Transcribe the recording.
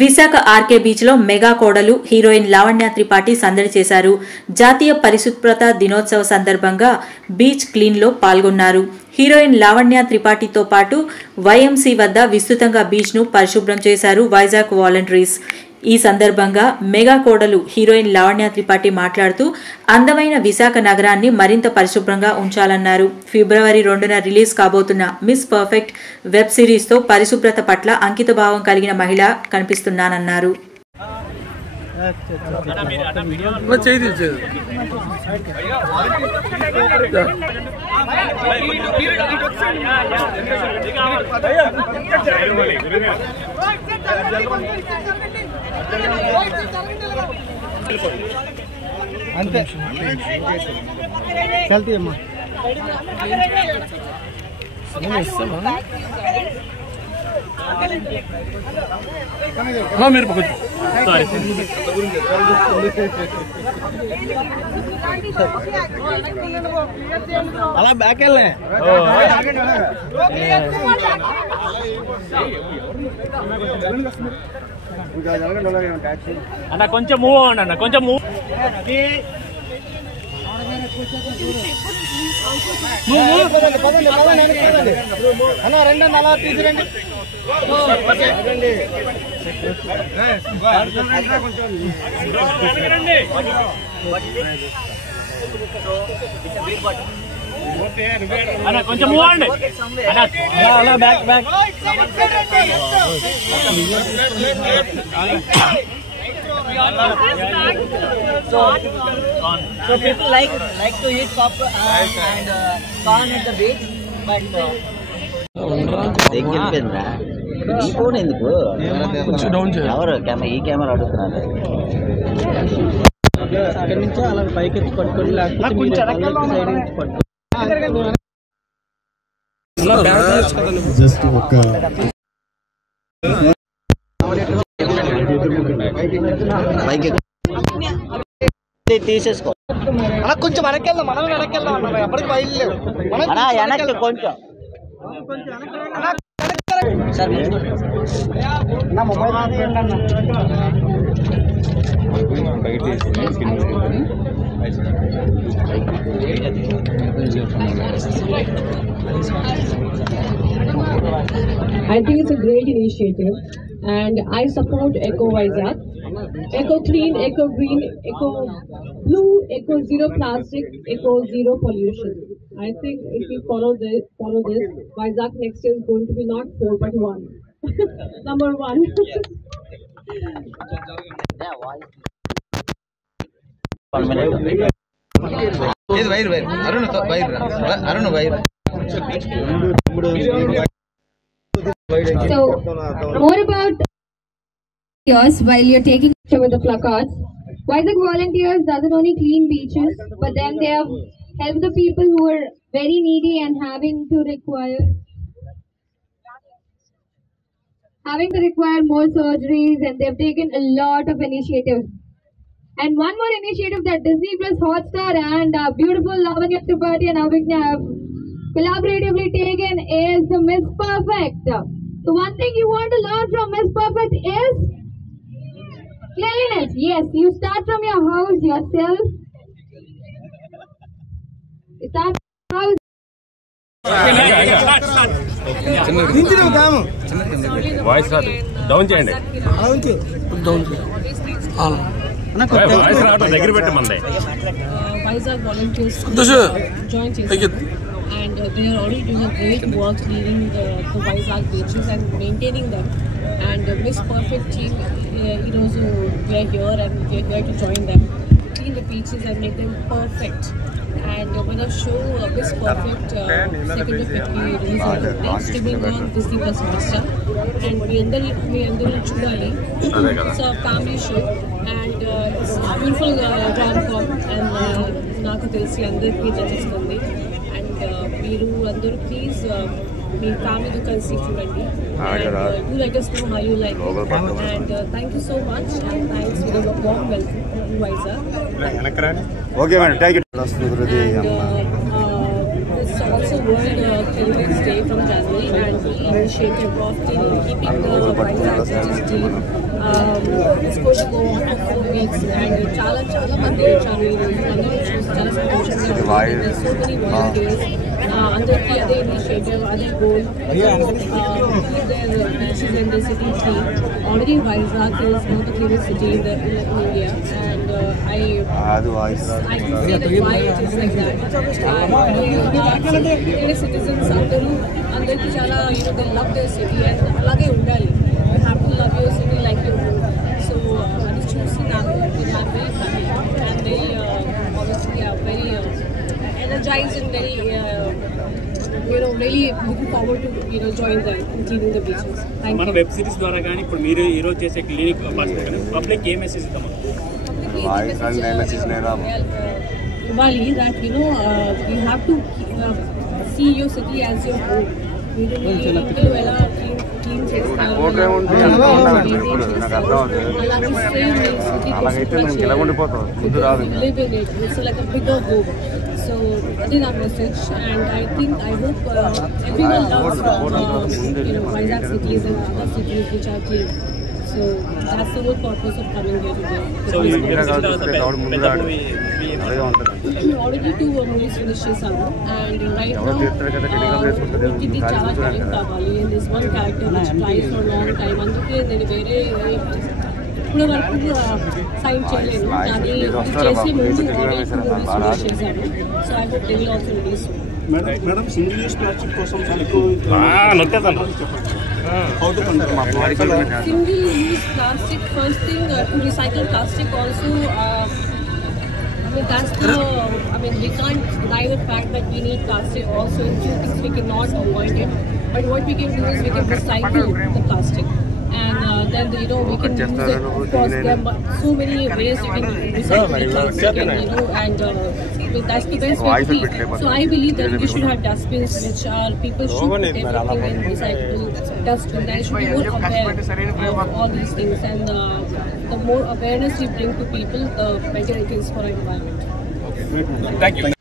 Visakha RK beach లో mega కోడలు heroine Lavanya Tripathi సందడి చేశారు. జాతీయ పరిశుభ్రత దినోత్సవ సందర్భంగా బీచ్ క్లీన్ లో పాల్గొన్నారు. హీరోయిన్ లావణ్య త్రిపాఠితో పాటు వైఎంసీ వద్ద విస్తృతంగా బీచ్ ను పరిశుభ్రం చేశారు వైజాగ్ వాలంటీర్స్. ఈ సందర్భంగా మెగా కోడలు హీరోయిన్ లావణ్య త్రిపాఠి మాట్లాడుతూ అందమైన విశాఖ నగరాన్ని మరింత పరిశుభ్రంగా ఉంచాలన్నారు. ఫిబ్రవరి 2న రిలీజ్ కాబోతున్న మిస్ పర్ఫెక్ట్ వెబ్ సిరీస్ తో పరిశుభ్రత పట్ల అంకితభావం కలిగిన మహిళ కనిపిస్తున్నానన్నారు. అంతే చల్తీ అమ్మా मेरे पकड़ అలా బ్యాక్ వెళ్ళే అన్న కొంచెం మూవ్ అవ్వండి అన్న కొంచెం మూవ్ అన్న రెండు అలా తీసుకురండి అన్న కొంచెం మూవ్ అవ్వండి అలా back back So people like to eat popcorn and corn at the beach, but దగ్గరిపోయిందా ఈ ఫోన్ ఎందుకు ఎవరు ఈ కెమెరా అడుగుతున్నారు అక్కడి నుంచి అలా పైకి ఎత్తి పట్టుకోండి లేకపోతే సైడ్ నుంచి పట్టుకోండి. జస్ట్ ఒక తీసేసుకో అలా కొంచెం వెనక్కి వెళ్దాం మనం వెనక్కి వెళ్దాం అన్న ఎప్పటికి బయలు లేవు వెనక్కి కొంచెం నా mobile I think it's a great initiative and I support Eco Vizag. Eco clean, eco green, eco blue, eco zero plastic, eco zero pollution. I think if we follow this, Vizag next year is going to be not 4 but 1. Number 1. So, more about volunteers while you're taking picture with the placards. Vizag volunteers doesn't only clean beaches, but then they have helped the people who are very needy and having to require more surgeries, and they've taken a lot of initiatives. And one more initiative that Disney Plus Hotstar and beautiful Lavanya Tripathi and Avigna have collaboratively taken is the Miss Perfect. So one thing you want to learn from Miss Perfect is cleanliness. Yes, you start from your house yourself. You start from your house. Voice రాదు down చేయండి voice రావడం దగ్గర పెట్టమంది Vizag volunteers joined and they are already doing a great work cleaning the Vizag beaches and maintaining them. And Miss Perfect team, also we are here and we are here to join them, clean the beaches and make them perfect. And when I show Miss Perfect, second of February release on streaming on Disney Plus Hotstar, and we under chudali. It's a family show and it's a beautiful rom-com and naaku telisi andariki nachustundi. And మీరు అందరూ please మీ ఫ్యామిలీతో కలిసి చూడండి. Do let us know how you like it. And thank you so much and thanks for the warm welcome to Vizag. Okay madam thank you. And this also World Children's Day from January, and the initiative of keeping the Vizag City clean is going to go on for 4 weeks, and చాలా మంది వచ్చారు ఈరోజు. అందరూ చూసి చాలా సంతోషంగా ఉంది. There's so many volunteers. అందరికీ అదే ఇనిషియేటివ్, అదే goal, keep their beaches and the city clean. Already Vizag is one of the cleanest city in India, and I can say that why it is like that. Indian citizens అందరికీ చాలా they love their city, and అలాగే ఉండాలి. You have to love your city like your own. So అది చూసి నాకు I'm very happy, and very obviously very energized and very really looking forward to join them and cleaning the beaches. Thank మన you. Web series ద్వారా కానీ ఇప్పుడు మీరు ఈరోజు చేసే క్లినిక్ పబ్లిక్ ఏ మెసేజ్ ఇద్దామా? Bali, that you have to see your city as your home. You don't need to clean చేస్తారు. Live in it. It's like a bigger home. So that is our message, and I hope everyone loves Vizag cities and other cities which are clean. So that's the whole purpose of coming here today. So we already 2 movies finished చేసాము, and right now ఇది చాలా talent కావాలి, and this one character which tries for a long time. అందుకే నేను వేరే ఇప్పుడు వరకు sign చేయలేను, కానీ చేసి ముందు ఆల్రెడీ 2 movies finish చేశాను. So I hope they will also release soon. Madam single use plastic కోసం చాలా ఎక్కువ Single use plastic, first thing to recycle plastic also, we can't deny the fact that we need plastic also. In few things we cannot avoid it, but what we can do is we can recycle the plastic, and then we can use it. Of course, there are so many ways you can recycle the plastic, and that's the best way to be. So I believe that we should have dustbins, which are people should put everything in recyclable dustbin. There should be more aware of all these things, and the more awareness we bring to people, the better it is for our environment. Thank you.